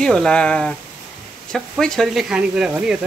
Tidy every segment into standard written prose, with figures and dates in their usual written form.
के होला सबै छोरीले खानेकुरा हो नि यो त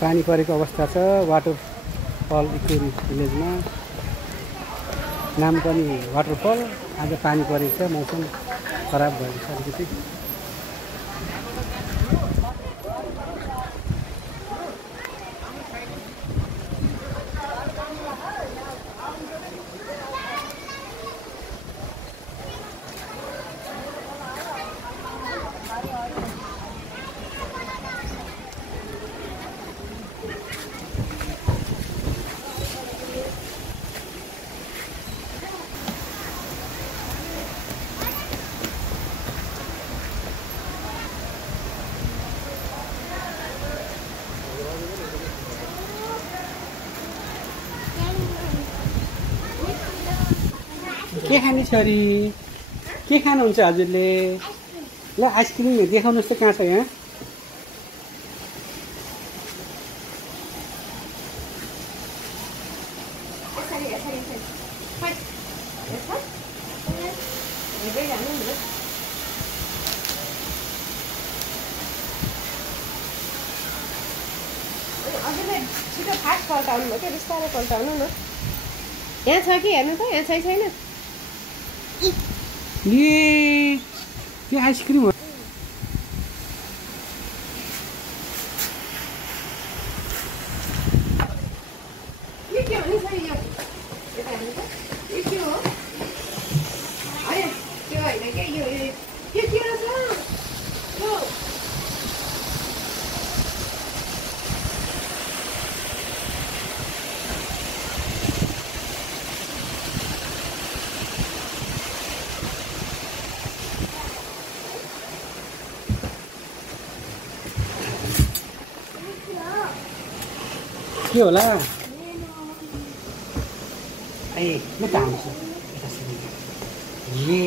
पानी परेको अवस्था छ वाटरफल इकोरी भिलेजमा नाम पनि वाटरफल आज पानी परेको छ मौसम खराब भएको छ अलिकति के खाने छोरी के खानुहुन्छ हजुरले ल आइसक्रिम देखाउनुहोस् त कहाँ छ यहाँ छिटो फास्ट पल्टाउनु भयो क्या बिस्तारै पल्टाउनु न यहाँ छ कि हेर्नु त यहाँ छैन ये आइसक्रिम हो ये के हो नि सही यो यता हेर्नु त यो के हो अरे त्यो हैन के यो के रहेछ यो के होला ए म त आउँछु ये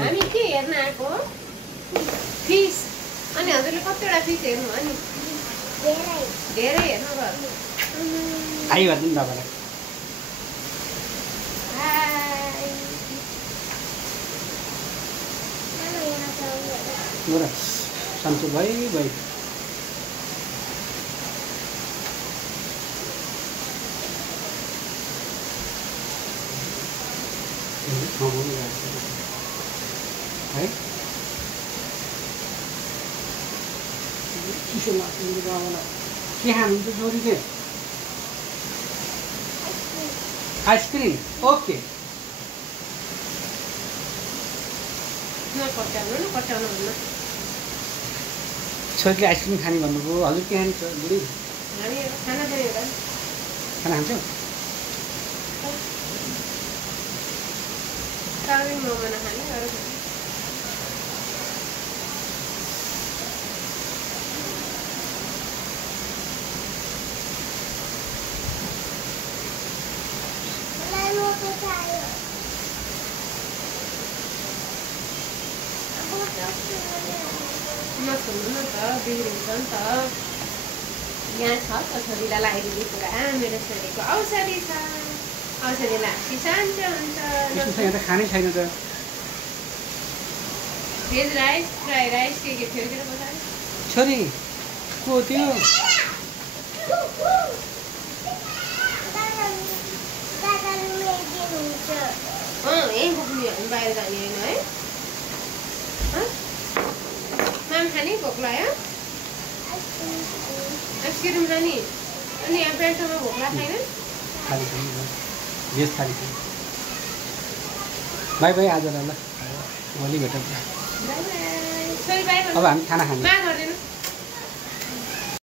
हामी के हेर्न आएको फिस अनि हजुरले कतिवटा फिस हेर्नु हो नि धेरै हेर्नु भयो आइ गर्दिनु तपाईँलाई बरं सन्चो भइ है चिसो लाग्छ मेरो बाबालाई के खानुहुन्छ छोरीले आइसक्रिम ओके छोरीले आइसक्रिम खाने भन्नुभयो हजुर के खान्छ बुढी खाना खान्छ यहाँ छ त छोरीलाई लगाइदिने कुरा मेरो छोरीको औषधि छ औषधिलाई हाँसी शान्त हुन्छ खानै छैन त भेज राइस फ्राई राइस के थियो त्यो बताए छोरी को त्यो हामी बाहिर जाने होइन है माम खाने भोक लाग्यो आइसक्रिम खाने अनि यहाँ ब्रेन्टमा भोक लाग्छ छैन थाली भेज थाली बाई बाई आज ल भोलि भेटौँ अब अब हामी खाना खाने मा गर्दैन